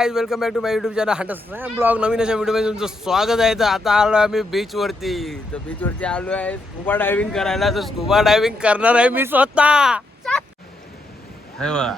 Guys welcome back to my YouTube channel Sam blog नवीन अशा व्हिडिओमध्ये तुमचं स्वागत आहे. तर आता आलो आहे आम्ही बीचवरती तर बीचवरती आलो आहे. स्कुबा डायव्हिंग करायला. तर स्कुबा डायव्हिंग करणार आहे मी स्वतः. हे बघा.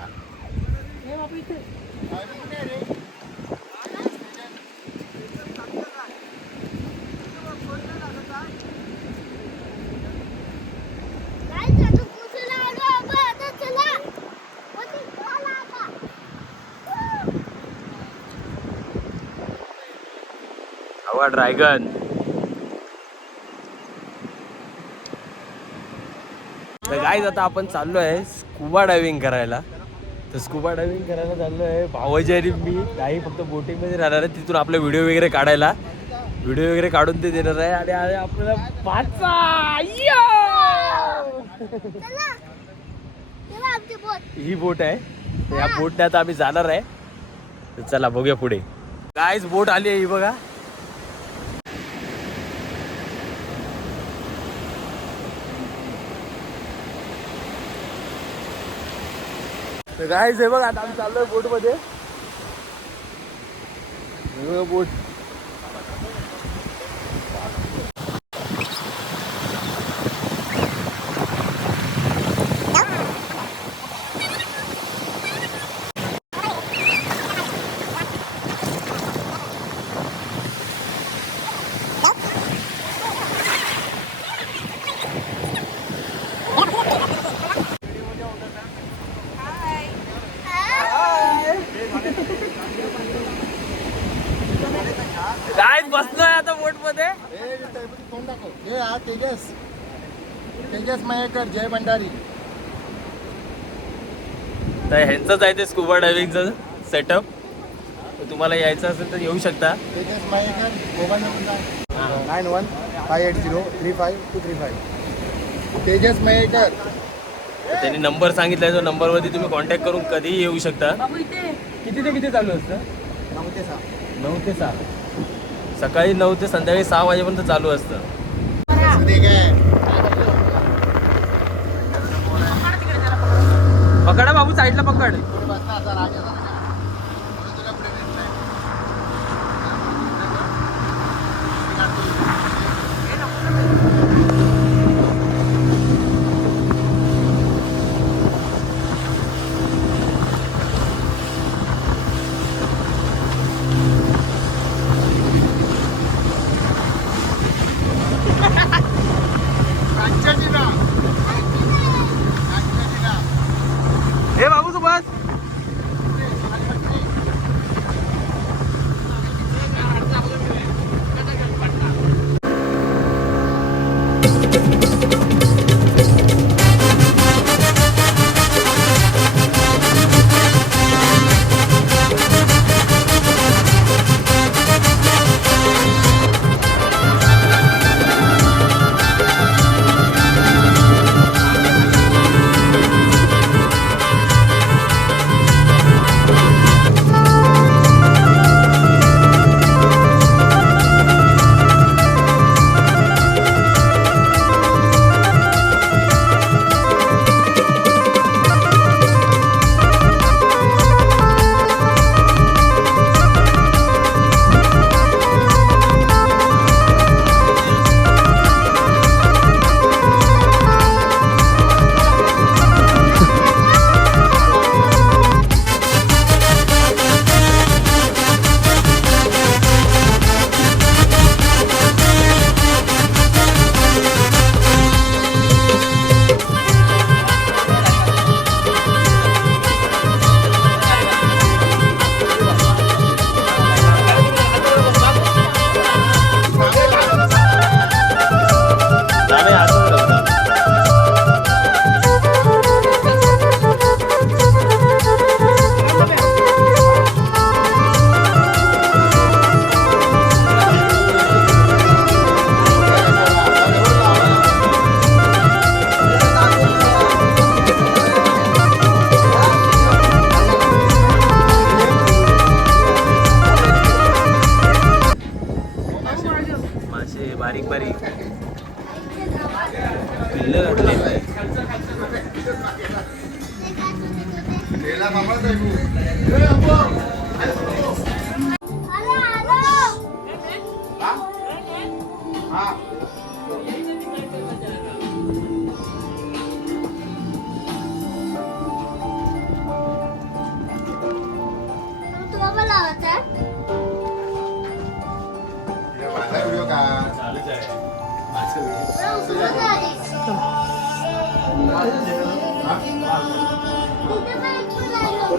हवा ड्रॅगन तर गाईज आता आपण चाललो आहे स्कुबा डायव्हिंग करायला. तर स्कुबा डायव्हिंग करायला चाललो आहे भावाजी आणि मी. काही फक्त बोटिंगमध्ये राहणार आहे. तिथून आपले व्हिडिओ वगैरे काढायला. व्हिडिओ वगैरे काढून ते देणार आहे. आणि आणि आपल्याला पाचा ही बोट आहे. या बोटने आता आम्ही जाणार आहे. तर चला बघूया पुढे. गाईज बोट आली आहे ही बघा. तर आहे हे बघ आता आम्ही चाललोय बोटमध्ये. बोट गाईज बसलोय आता बोटमध्ये हे हा तेजस मयेकर जय भंडारी. तर ह्यांचंच आहे ते स्कुबा डायव्हिंगचं सेटअप तुम्हाला यायचं असेल तर येऊ शकता. Tejas Mayekar mobile number nine one five eight zero three five two three five. Tejas Mayekar. त्यांनी नंबर सांगितलाय तो नंबरवरती तुम्ही कॉन्टॅक्ट करून कधीही येऊ शकता. किती ते किती चालू असतं? नऊ ते सहा. नऊ ते सहा. सकाळी नऊ ते संध्याकाळी सहा वाजेपर्यंत चालू असतं. आहे पकडा बाबू साईडला पकड.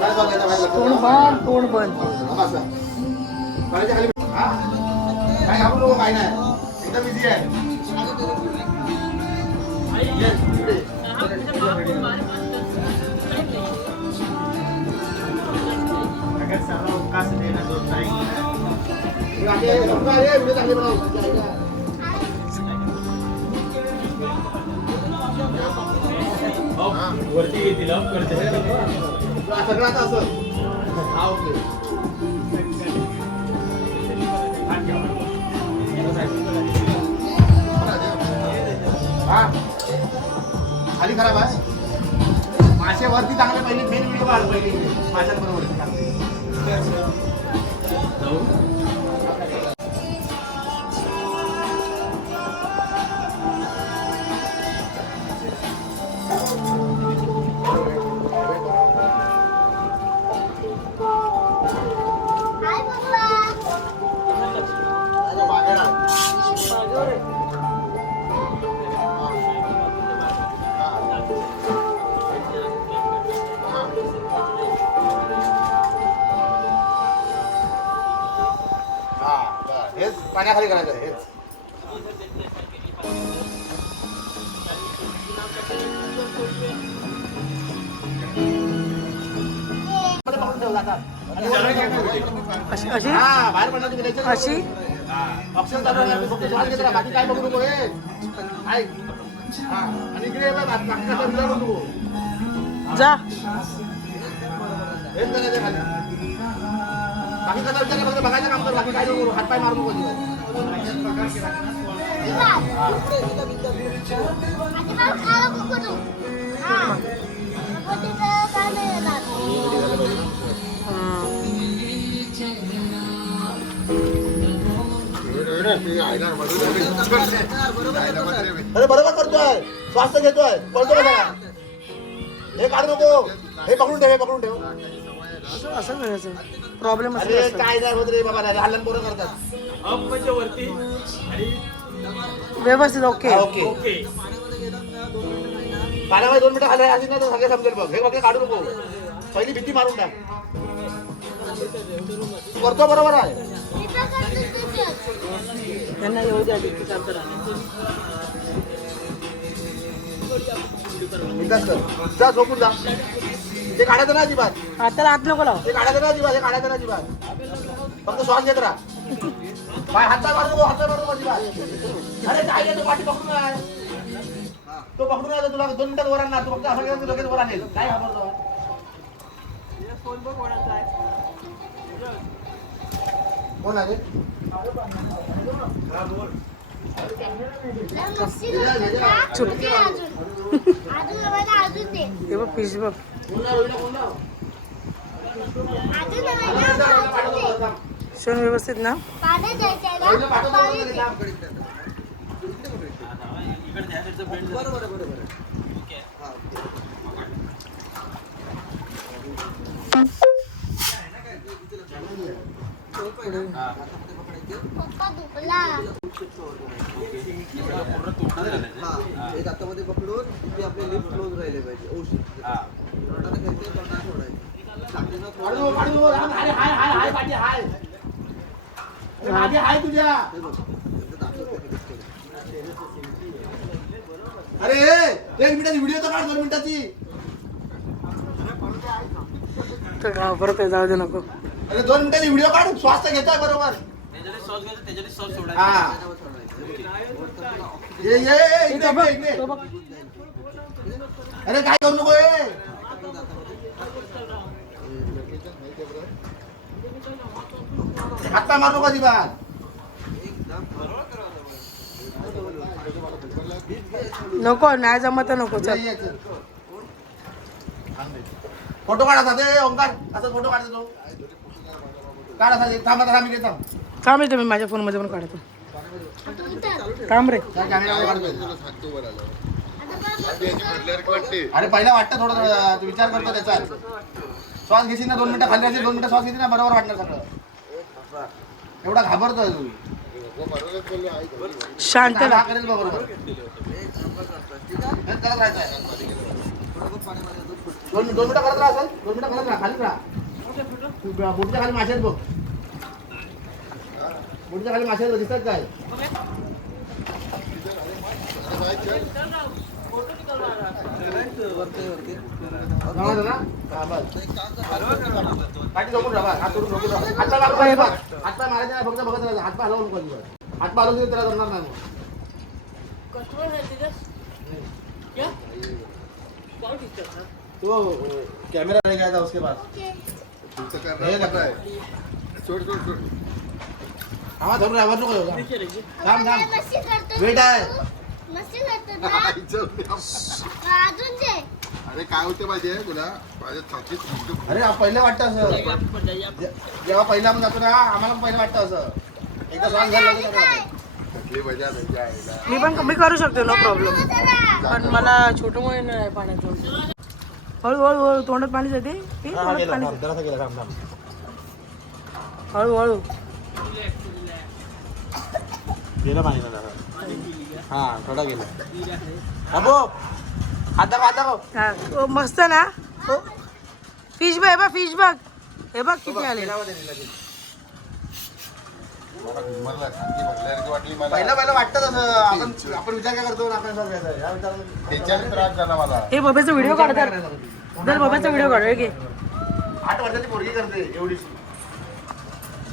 तोंड बंद तोंड बंद काय घाबरू काय नाही एकदम इझी आहे वरती येतील सगळं आता असं हा ओके हा खाली खराब आहे. मासे वरती चांगले पहिले मेन व्हिडिओ काढ पहिली माशांबरोबर. चांगले बाहेर पाण्याखाली करायचं आहे. अशी अशी हा, बाहेर पडणार तुम्ही त्याच्यात अशी ऑप्शन चालू आहे. फक्त श्वास घेत राहा. बाकी काय बघू नको हे. ऐक. हा. आणि इकडे ये बघ, बाकी काय विचारू नको. जा हेच करायचं खाली. बाकी कसा विचार नाही, फक्त बघायचं काम कर बाकी काय नको करू. हातपाय मारू नको अजिबात. अरे बरोबर करतोय स्वास्थ्य घेतोय पळतो कसा हे काढू नको हे पकडून ठेव हे पकडून ठेव असं असं करायचं. प्रॉब्लेम अरे असं काय नाही होत रे बाबा? नाही हल्लन पोरं करतात. अप म्हणजे वरती आणि व्यवस्थित ओके ओके ओके पाण्यामध्ये दोन मिनिटं खाली आली ना तर सगळे समजेल बघ. हे बघ हे काढू नको. पहिली भीती मारून टाक. करतो बरोबर आहे. त्यांना एवढं द्या की चालतं राहणार. विकास कर. जा झोपून जा. ते काढायचं ना अजिबात. हाताला हात नको लाव. ते काढायचं ना अजिबात हे काढायचं ना अजिबात. फक्त श्वास घेत राहा. पाय हात मारू नको हात मारू नको अजिबात. अरे काय नाही, तो पाठी पकडून आहे तो पकडून आहे तुला दोन मिनिटात वर आणणार. तू फक्त असं केलं की लगेच वर आणेल. काय घाबरतो कोण आहे रे? अजून. हे बघ फिश बघ. क्षण व्यवस्थित ना? पाण्यात जायचंय ना एक हातामध्ये पकडून ते आपले लिफ्ट क्लोज राहिले पाहिजे औषध अरे मागे हाय तुझ्या अरे एक मिनिटाची व्हिडिओ तर काढ दोन मिनिटाची परत जाऊ दे नको अरे दोन मिनिटाची व्हिडिओ काढ श्वास तर घेतोय बरोबर हा ये ये ये, इकडे, इकडे, अरे काय करू नको ये हातपाय मारू नको अजिबात नको नाही जमत नको चल. फोटो काढायचा ते ओंकार. असं फोटो काढायचा तो. काढ थांब आता थांब इकडे थांब. येतो मी माझ्या फोनमध्ये पण काढतो. थांब रे. आता अरे पहिला वाटतं थोडं विचार करतो त्याचा. श्वास घेशील ना दोन मिनिटं खाली असेल दोन मिनिटं श्वास घेशील ना बरोबर वाटणार सगळं. एवढा घाबरतोय तू. शांत हा राहा. करेल बा बरोबर. हेच करत राहायचं आहे. दोन दोन मिनिटं करत राहा असेल दोन मिनिटं करत राहा खालीच राहा. तू ब- बोटीच्या खाली मासे आहेत बघ. बोटीच्या खाली मासे आहेत बघ, दिसतात काय जमलं ना? हा, बस. पाठी झोपून राहा, बस. हात सोडून झोपून राहा. हातपाय मारायचे फक्त बघत राहायचं. हातपाय. हातपाय त्याला जमणार नाही. तो कैमरा रह गया था उसके पास हे हाँ धरून राहा, वर नको येऊ, थांब. मस्ती करतो अजून अरे काय होते माहितीये तुला? माझ्या छातीत अरे पहिलं वाटतं असं. जे- जेव्हा पहिला आपण जातो ना आम्हाला पण पहिलं वाटतं असं. एकदा श्वास घ्यायला लागलं की वाटतं. कसली मजा मजा आहे मी पण मी करू शकते नो प्रॉब्लेम पण मला छोटं मुळे नाही पाण्यात हळू हळू हळू तोंडात पाणी जाते. हे, हा, हा, तोंडात गेला, पाणी थांब, जरासा गेला, थांब, थांब. हळू हळू गेलं पाणी ना जरा. हा थोडा गेला. अबो दाखव हा ओ, मस्त ना? हो. फिश बघ हे बघ फिश बघ. हे बघ किती आले. मला छाती भरल्यासारखी वाटली मला. पहिलं पहिलं वाटतं तसं आपण आपण विचार काय करतो ना आपण श्वास घ्यायचा या विचारानं- त्याच्याने त्रास झाला मला. हे बघायचा व्हिडिओ काढतात. जर बघायचा व्हिडिओ काढ हे घे आठ वर्षाची पोरगी करते एवढी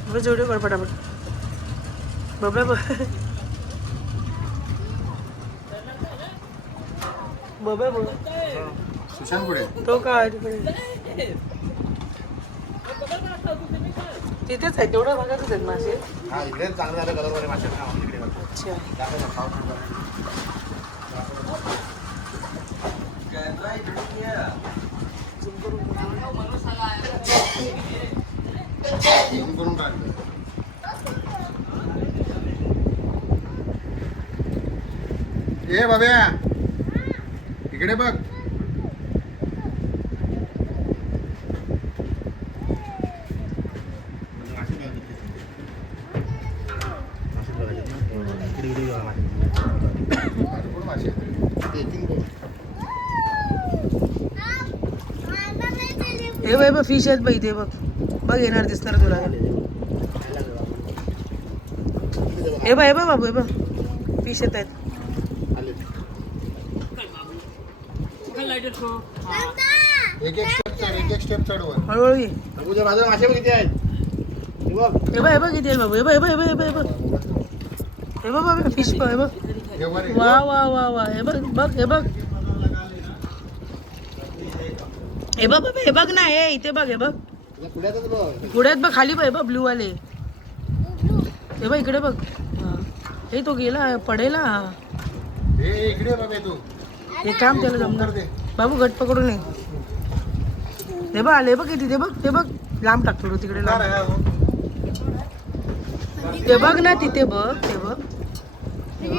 बघायचा व्हिडिओ काढ पटापट. बघा बघ बघा बघ सुशांत पुढे तो काय तिथेच आहे तेवढ्या भागातच आहेत मासे. हा इकडे चांगलं झालं कलर वाले मासे इकडे बघ. अच्छा. दाखव ना, पाऊस पडतो. झूम करून टाकलं ए बाब्या. इकडे बघ. हे बघ बघ फिश आहेत बघ इथे बघ. बघ येणार दिसणार तुला. हे बघ हे बघ बाबू हे बघ. फिश येत आहेत. आले. एक एक स्टेप चढ एक एक स्टेप चढ वर हळूहळू ये तुझ्या बाजूला मासे बघ किती आहेत हे बघ हे बघ हे बघ किती आहेत बाबू हे बघ हे बघ हे बघ हे बघ हे बघ हे बघ बाबा फिश बघ हे बघ हे वर. वा वा वा वा हे बघ बघ हे बघ हे बघ बाबा हे बघ ना हे इथे बघ हे बघ तुझ्या पुढ्यातच बघ पुढ्यात बघ खाली बघ हे बघ ब्लू वाले हे बघ इकडे बघ हा. हे तो गेला पडेल हा. ए इकडे बाबे तू हे काम त्याला जमणार. बाबू गट पकडून ये. हे बघ आले बघ किती ते बघ ते बघ. लांब टाक थोडं तिकडे लांब? ते बघ ना तिथे बघ ते बघ. हे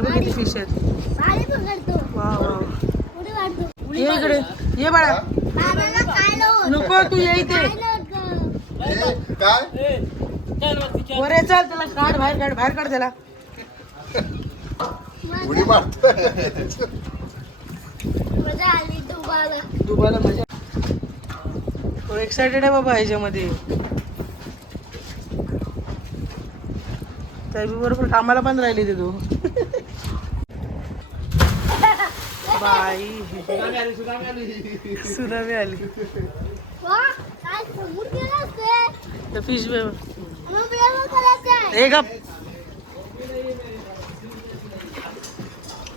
बघ किती फिश आहेत. भारी पकडतो. वा वा उडी मारतो. ये इकडे. ये बाळा. नको तू ये इथे. ये, चल त्याला काढ बाहेर काढ बाहेर काढ त्याला. उडी मारतोय. मजा आली तुम्हाला डुबाला मजा. तो एक्साइटेड आहे बाबा ह्याच्यामध्ये. त्या बरोबर कामाला पण राहिली ते तू. बाई. सुनामी आली. तर फिश बे मग प्रेम करायचं आहे. हे गप मी पण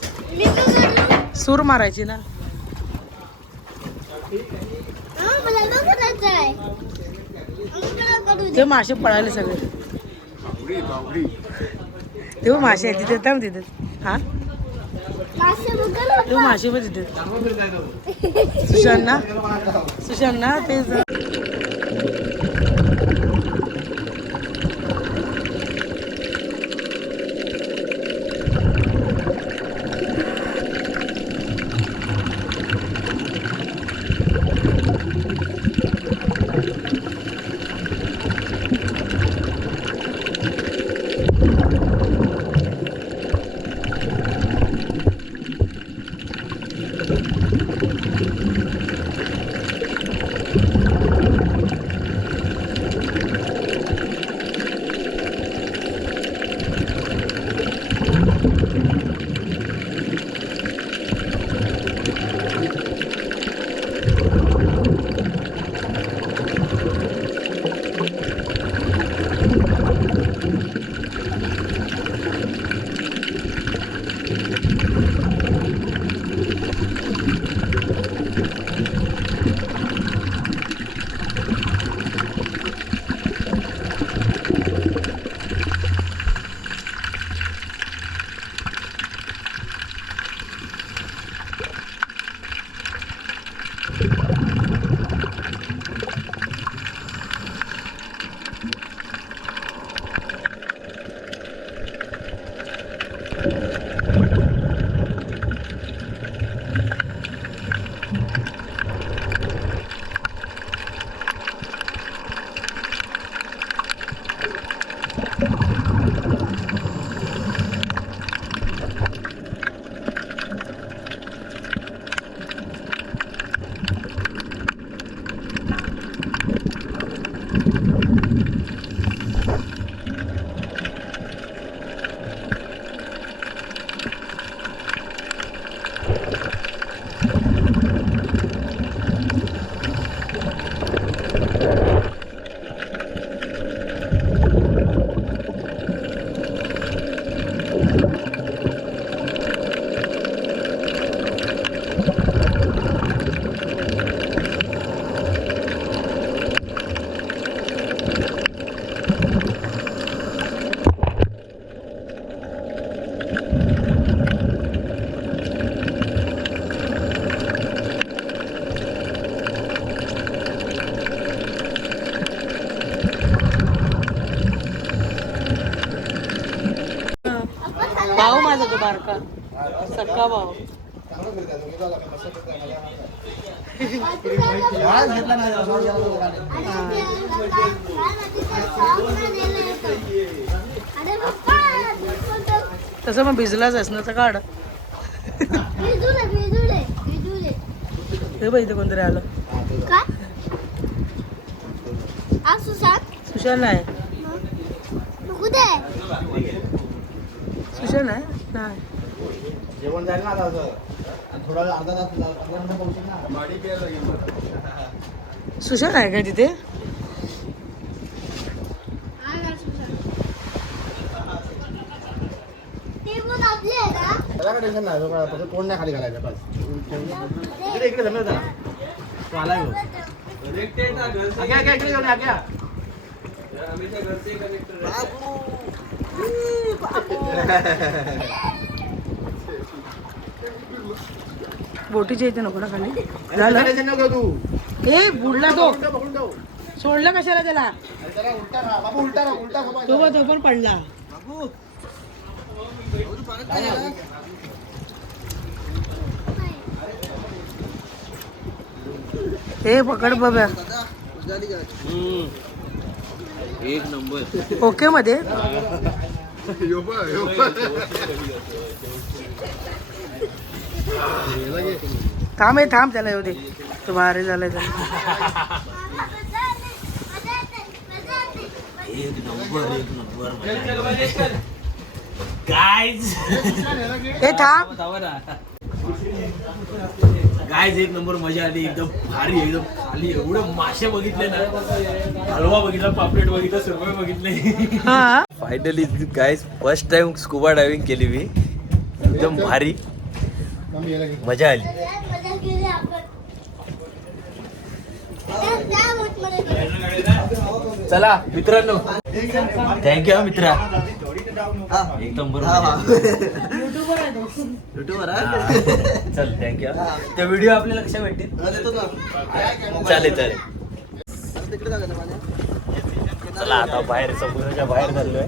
करू सूर मारायची ना. आहे. ते मासे पळाले सगळे. ते मासे आहेत तिथे थांब तिथे. हा? ते मासे पण तिथे सुशांत ना सुशांत ना ते भाऊ माझा तो बारका. सक्का भाऊ. घेतला नाही तसं मग भिजलाच तर काढ. हे बघ इथे कोणतरी आलं. सुशांत सुशाल नाही तू कुठे आहे? नाही. जेवण जाईल ना थोडा अर्धा तास सुशाल आहे काय तिथे आला सुशांत ते पण आपले आहे ना त्याला काय टेन्शन नाही फक्त तोंड नाही खाली घालायचं बस. इकडे इकडे जमेल तो आलाय. आग्या, इकडे घेऊन आग्या. बोटीच्या इथे नको ना खाली. झालं? टेन्शन नको तू. ए बुडला तो. सोडला कशाला त्याला? उलटा उलटा तो पण पडला. ए पकड बघा. एक नंबर. ओके मध्ये. थांब आहे थांब त्याला येऊ दे. तो भारी झालाय त्याला गायज ए थांब. गायज एक नंबर मजा आली. एकदम भारी एकदम खाली. एवढे मासे बघितले ना. हलवा बघितला पापलेट बघितलं सर्व बघितले. हा. Finally guys first time scuba diving केली मी. एकदम भारी. मजा आली. चला मित्रांनो. थँक्यू मित्रा. एक नंबर हा. मजा. युट्यूबवर? चल थँक्यू त्या व्हिडिओ आपल्याला कशा भेटतील? चालेल चालेल. चला आता बाहेर समुद्राच्या बाहेर चाललोय.